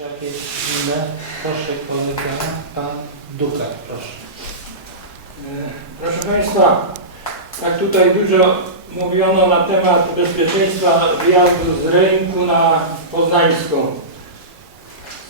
Jeszcze jakieś inne? Proszę kolega, pan Dukat, proszę. E, Proszę Państwa, tak tutaj dużo mówiono na temat bezpieczeństwa wyjazdu z rynku na Poznańską.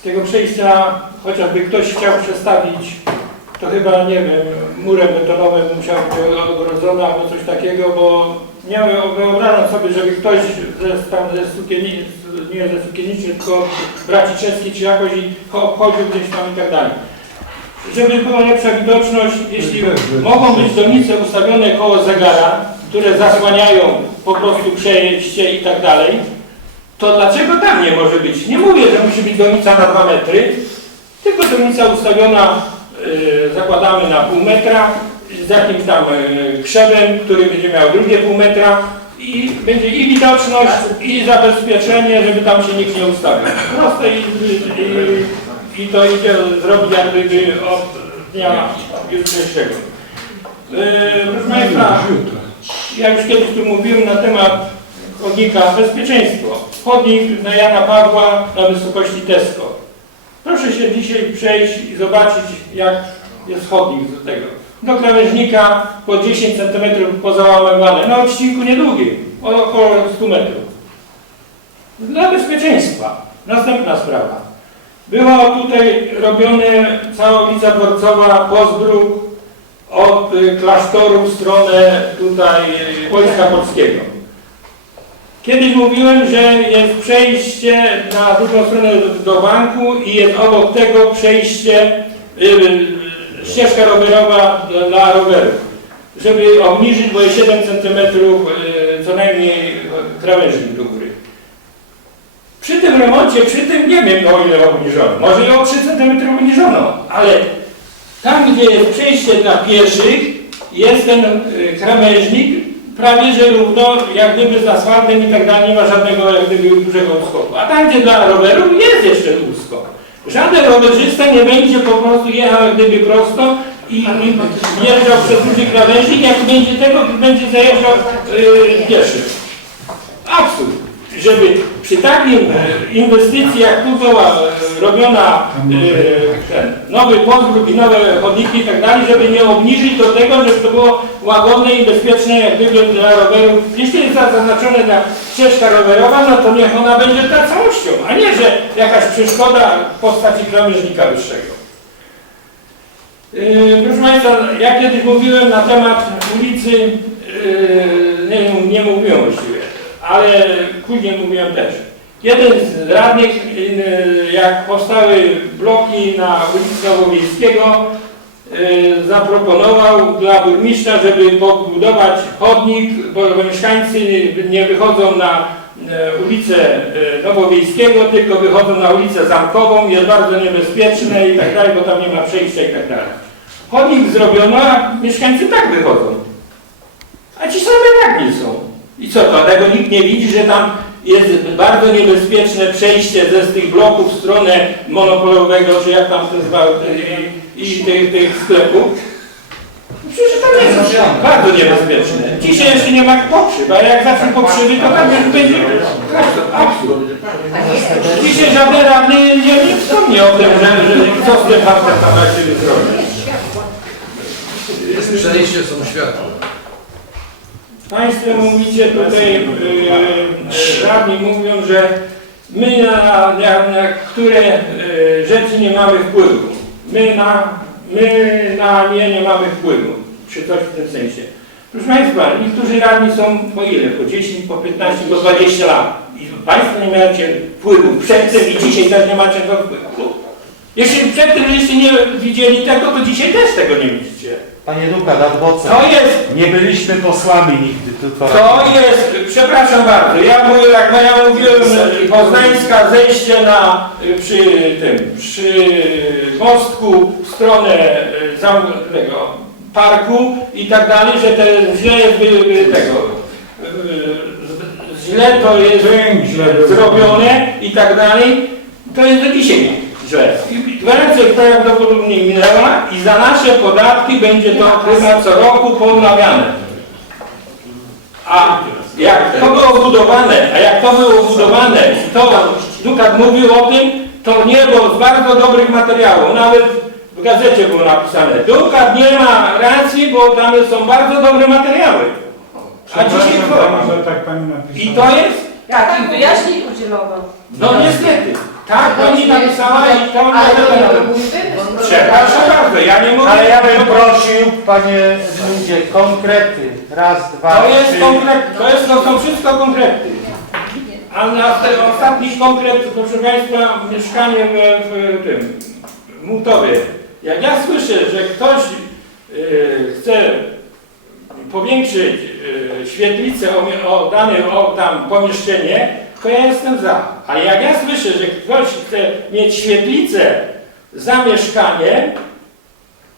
Z tego przejścia, chociażby ktoś chciał przestawić, to chyba, nie wiem, murem betonowym musiał być ogrodzony albo coś takiego, bo nie wyobrażam sobie, żeby ktoś ze, tam ze Sukieni, nie ze Sukienicy, tylko braci czeskich czy jakoś i obchodził gdzieś tam i tak dalej. Żeby była lepsza widoczność, jeśli mogą być domice ustawione koło zegara, które zasłaniają po prostu przejście i tak dalej, to dlaczego tam nie może być? Nie mówię, że musi być domica na 2 metry, tylko domica ustawiona, y, zakładamy na pół metra, z jakimś tam y, krzewem, który będzie miał drugie pół metra i będzie i widoczność, i zabezpieczenie, żeby tam się nikt nie ustawił. Proste i, i, i to idzie zrobić gdyby od dnia jutrzejszego. Yy, proszę Państwa, ja już kiedyś tu mówiłem na temat chodnika bezpieczeństwo. Chodnik na Jana Pawła na wysokości Tesco. Proszę się dzisiaj przejść i zobaczyć, jak jest chodnik do tego. Do krawężnika po 10 cm pozałamywane, na odcinku niedługim, około 100 metrów. Dla bezpieczeństwa. Następna sprawa. Była tutaj robione cała ulica Dworcowa, Pozdruk, od y, klasztoru w stronę tutaj y, Wojska Polskiego. Kiedyś mówiłem, że jest przejście na drugą stronę do, banku i jest obok tego przejście, y, ścieżka rowerowa dla, rowerów. Żeby obniżyć, bo jest 7 cm y, co najmniej krawężnik do góry. Przy tym remoncie, przy tym nie wiem o ile obniżono. Może i o 3 cm obniżono, ale tam, gdzie jest przejście dla pieszych, jest ten y, krawężnik prawie że równo, jak gdyby z asfaltem i tak dalej, nie ma żadnego jak gdyby dużego uskoku. A tam, gdzie dla rowerów jest jeszcze uskok. Żaden rowerzysta nie będzie po prostu jechał jak gdyby prosto i wjeżdżał przez duży krawężnik, jak będzie tego, będzie zajeżdżał y, pieszy. Absurd. Żeby przy takim e, inwestycji, jak tu była e, robiona e, ten nowy podwróg i nowe chodniki i tak dalej, żeby nie obniżyć do tego, żeby to było łagodne i bezpieczne jak gdyby dla rowerów. Jeśli jest zaznaczone na ścieżka rowerowa, no to niech ona będzie dla całością, a nie, że jakaś przeszkoda w postaci krawężnika wyższego. Yy, Proszę Państwa, ja kiedyś mówiłem na temat ulicy, yy, nie, nie mówiłem właściwie, ale później mówiłem też. Jeden z radnych, yy, jak powstały bloki na ulicy Nowowiejskiego, yy, zaproponował dla burmistrza, żeby pobudować chodnik, bo mieszkańcy nie wychodzą na e, ulicę Nowowiejskiego, tylko wychodzą na ulicę Zamkową, jest bardzo niebezpieczne i tak dalej, bo tam nie ma przejścia i tak dalej. Chodnik zrobiono, a mieszkańcy tak wychodzą. A ci same radni są. I co to, tego nikt nie widzi, że tam jest bardzo niebezpieczne przejście ze z tych bloków w stronę monopolowego, czy jak tam to nazywały, i, i tych, tych sklepów. Przecież tam jest bardzo niebezpieczne. Dzisiaj jeszcze nie ma pokrzyw, ale jak zacznie pokrzywy, to tam już będzie absurd. Dzisiaj żaden radny nie, nie wspomni o tym, że, że co z tym faktem tam na siebie zrobić. Jest przejście, są światła. Państwo mówicie tutaj, yy, radni mówią, że my na, na, na które yy, rzeczy nie mamy wpływu. My na, my na nie nie mamy wpływu. Czy coś w tym sensie. Proszę Państwa, niektórzy radni są po ile? Po 10, po 15, po 20 lat. I Państwo nie macie wpływu przedtem i dzisiaj też nie macie tego wpływu. Jeśli przedtem jeszcze nie widzieli tego, to dzisiaj też tego nie widzicie. Panie Dukat, adwocem. To jest Nie byliśmy posłami nigdy. tylko To jest, przepraszam bardzo, ja mówię, jak ja mówiłem, poznańska zejście na, y, przy tym, przy mostku w stronę y, zam, tego, parku i tak dalej, że te źle jest tego, y, źle to jest zrobione i tak dalej, to jest do dzisiaj I Gwarancja prawdopodobnie minęła i za nasze podatki będzie to chyba co roku ponawiane. A jak to było budowane, a jak to było budowane, to Dukat mówił o tym, to niebo z bardzo dobrych materiałów. Nawet w gazecie było napisane. Dukat nie ma racji, bo tam są bardzo dobre materiały. A dzisiaj Przepraszam choroba. pani, że tak pani napisała. I to jest, Jakich wyjaśnień udzielono? no niestety, tak pani napisała i to Ale to nie dokumenty? Przepraszam bardzo, ja nie mogę... Ale ja bym prosił, panie Edmundzie, konkrety. Raz, dwa, To jest trzy. konkret, to jest, to są wszystko konkrety. A na ten ostatni konkret, proszę Państwa, mieszkanie w, w tym, w Mutowie. Jak ja słyszę, że ktoś y, chce powiększyć y, świetlicę o, o dane o tam pomieszczenie, to ja jestem za. Ale jak ja słyszę, że ktoś chce mieć świetlicę za mieszkanie,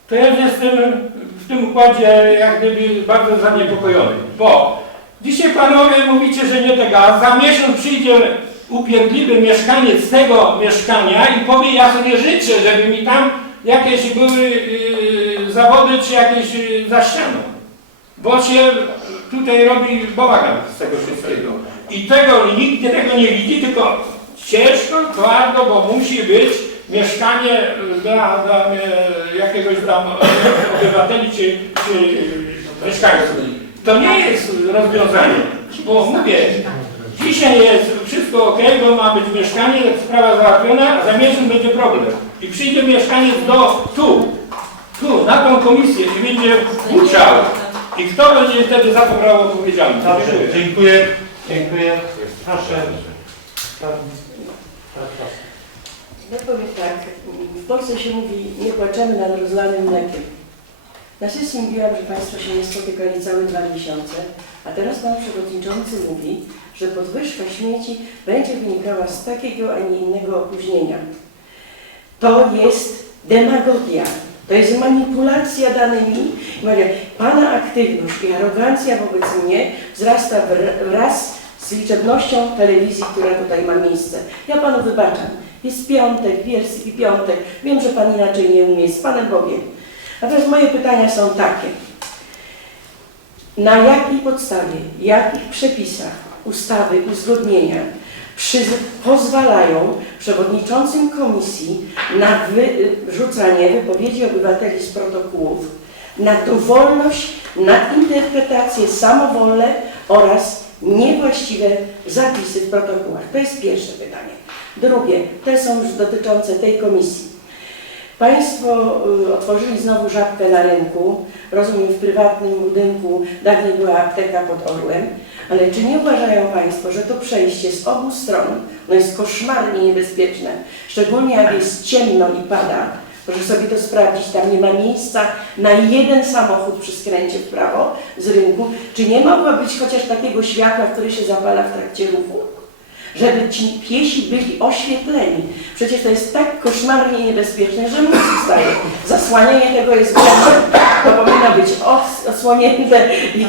to ja jestem w tym układzie jak gdyby bardzo zaniepokojony. Bo dzisiaj panowie mówicie, że nie tego, a za miesiąc przyjdzie upierdliwy mieszkaniec tego mieszkania i powie, ja sobie życzę, żeby mi tam jakieś były yy, zawody czy jakieś yy, za ścianą. Bo się tutaj robi bałagan z tego wszystkiego. I tego nikt tego nie widzi, tylko ciężko, twardo, bo musi być mieszkanie dla, dla e, jakiegoś tam e, obywateli czy, czy mieszkańców. To nie jest rozwiązanie, bo mówię, dzisiaj jest wszystko ok, bo ma być mieszkanie, sprawa załatwiona, a za miesiąc będzie problem. I przyjdzie mieszkaniec do tu, tu, na tą komisję i będzie uczał. I kto będzie wtedy za to brał odpowiedzialność? Dziękuję. Dziękuję. Proszę. Pan- pan poseł. Ja powiem tak, w Polsce się mówi, nie płaczemy nad rozlanym mlekiem. Na sesji mówiłam, że Państwo się nie spotykali całe dwa miesiące, a teraz Pan Przewodniczący mówi, że podwyżka śmieci będzie wynikała z takiego, a nie innego opóźnienia. To jest demagogia, to jest manipulacja danymi. Pana aktywność i arogancja wobec mnie wzrasta wr- wraz z liczebnością telewizji, która tutaj ma miejsce. Ja Panu wybaczam. Jest piątek, wielki piątek. Wiem, że Pan inaczej nie umie, z Panem Bogiem. Natomiast moje pytania są takie. Na jakiej podstawie, jakich przepisach, ustawy, uzgodnienia przyz- pozwalają przewodniczącym komisji na wyrzucanie wypowiedzi obywateli z protokołów, na dowolność, na interpretacje samowolne oraz niewłaściwe zapisy w protokołach? To jest pierwsze pytanie. Drugie, te są już dotyczące tej komisji. Państwo y, otworzyli znowu żabkę na rynku, rozumiem w prywatnym budynku, dawniej była apteka pod Orłem, ale czy nie uważają Państwo, że to przejście z obu stron no jest koszmarnie niebezpieczne, szczególnie jak jest ciemno i pada, proszę sobie to sprawdzić, tam nie ma miejsca na jeden samochód przy skręcie w prawo z rynku, czy nie mogło być chociaż takiego światła, które się zapala w trakcie ruchu? żeby ci piesi byli oświetleni. Przecież to jest tak koszmarnie niebezpieczne, że mózg staje. Zasłanianie tego jest błędem. To powinno być os- osłonięte i,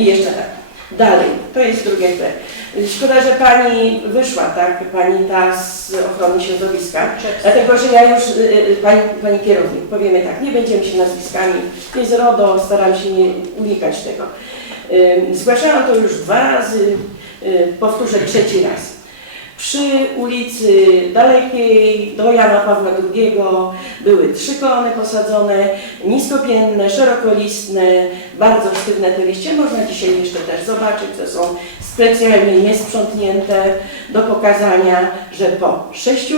i jeszcze tak. Dalej, to jest drugie P. Szkoda, że Pani wyszła, tak, Pani ta z ochrony środowiska, dlatego, że ja już, y, y, Pani, pani kierownik, powiemy tak, nie będziemy się nazwiskami, jest RODO, staram się nie unikać tego. Zgłaszałam to już dwa razy, y, powtórzę trzeci raz. Przy ulicy Dalekiej do Jana Pawła II były trzy kolony posadzone, niskopienne, szerokolistne, bardzo sztywne te liście. Można dzisiaj jeszcze też zobaczyć, to są specjalnie niesprzątnięte do pokazania, że po sześciu,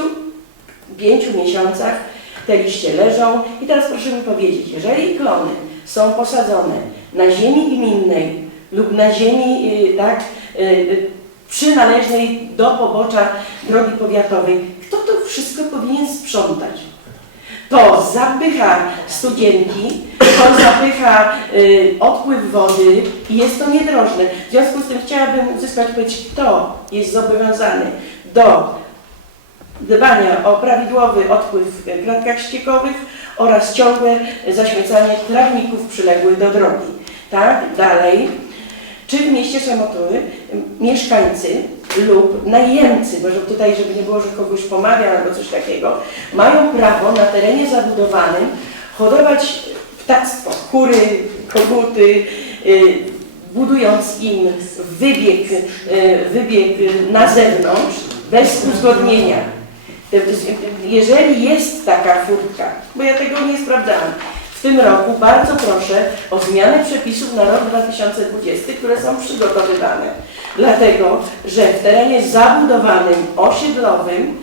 pięciu miesiącach te liście leżą. I teraz proszę mi powiedzieć, jeżeli klony są posadzone na ziemi gminnej lub na ziemi y, tak, y, y, przynależnej do pobocza drogi powiatowej, kto to wszystko powinien sprzątać? To zapycha studzienki, to zapycha y, odpływ wody i jest to niedrożne. W związku z tym chciałabym uzyskać odpowiedź, kto jest zobowiązany do dbania o prawidłowy odpływ w klatkach ściekowych oraz ciągłe zaśmiecanie trawników przyległych do drogi. Tak, dalej. Czy w mieście Szamotuły mieszkańcy lub najemcy, może tutaj, żeby nie było, że kogoś pomawia albo coś takiego, mają prawo na terenie zabudowanym hodować ptactwo, kury, koguty, y, budując im wybieg, y, wybieg na zewnątrz bez uzgodnienia. jeżeli jest taka furtka, bo ja tego nie sprawdzałam, w tym roku bardzo proszę o zmianę przepisów na rok 2020, które są przygotowywane. Dlatego, że w terenie zabudowanym, osiedlowym,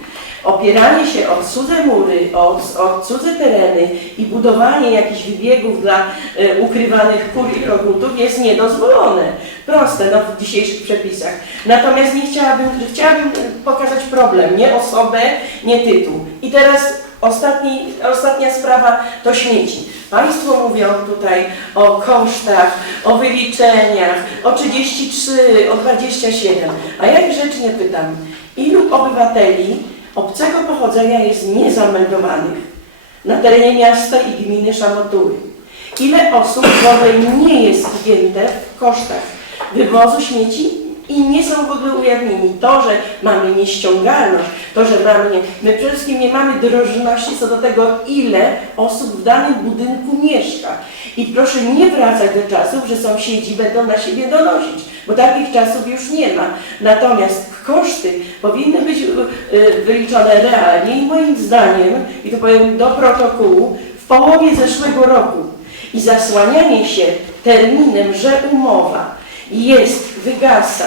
opieranie się o cudze mury, o, o cudze tereny i budowanie jakichś wybiegów dla e, ukrywanych kur i kogutów jest niedozwolone. Proste no, w dzisiejszych przepisach. Natomiast nie chciałabym, chciałabym pokazać problem, nie osobę, nie tytuł. I teraz ostatni, ostatnia sprawa to śmieci. Państwo mówią tutaj o kosztach, o wyliczeniach, o 33, o 27. A ja grzecznie pytam, ilu obywateli obcego pochodzenia jest niezameldowanych na terenie miasta i gminy Szamotuły? Ile osób w ogóle nie jest objęte w kosztach wywozu śmieci i nie są w ogóle ujawnieni. To, że mamy nieściągalność, to, że mamy nie... My przede wszystkim nie mamy drożności co do tego, ile osób w danym budynku mieszka. I proszę nie wracać do czasów, że sąsiedzi będą na siebie donosić, bo takich czasów już nie ma. Natomiast koszty powinny być y, wyliczone realnie i moim zdaniem, i to powiem do protokołu, w połowie zeszłego roku. I zasłanianie się terminem, że umowa jest, wygasa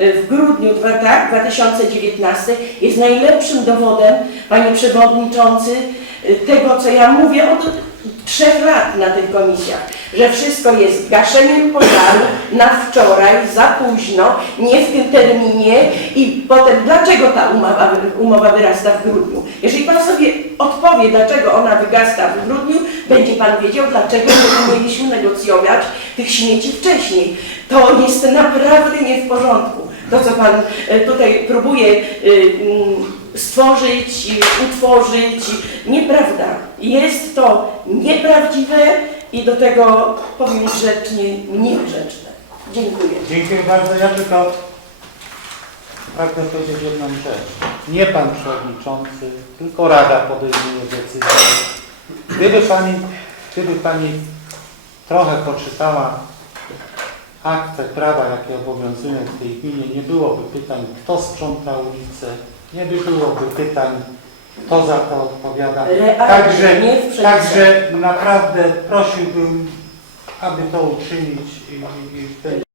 y, w grudniu dwa- tak, 2019 jest najlepszym dowodem, Panie Przewodniczący, y, tego, co ja mówię od trzech lat na tych komisjach, że wszystko jest gaszeniem pożaru na wczoraj, za późno, nie w tym terminie i potem dlaczego ta umowa, umowa wyrasta w grudniu. Jeżeli Pan sobie odpowie, dlaczego ona wygasta w grudniu, będzie Pan wiedział, dlaczego nie mieliśmy negocjować tych śmieci wcześniej. To jest naprawdę nie w porządku. To, co Pan e, tutaj próbuje mm, stworzyć, utworzyć, nieprawda. Jest to nieprawdziwe i do tego powiem grzecznie niegrzeczne. Dziękuję. Dziękuję bardzo. Ja tylko pragnę powiedzieć jedną rzecz. Nie Pan Przewodniczący, tylko Rada podejmuje decyzję. Gdyby Pani, gdyby Pani trochę poczytała aktę prawa, jakie obowiązują w tej gminie, nie byłoby pytań, kto sprząta ulicę, nie by byłoby pytań, kto za to odpowiada. Także, także naprawdę prosiłbym, aby to uczynić i, i, i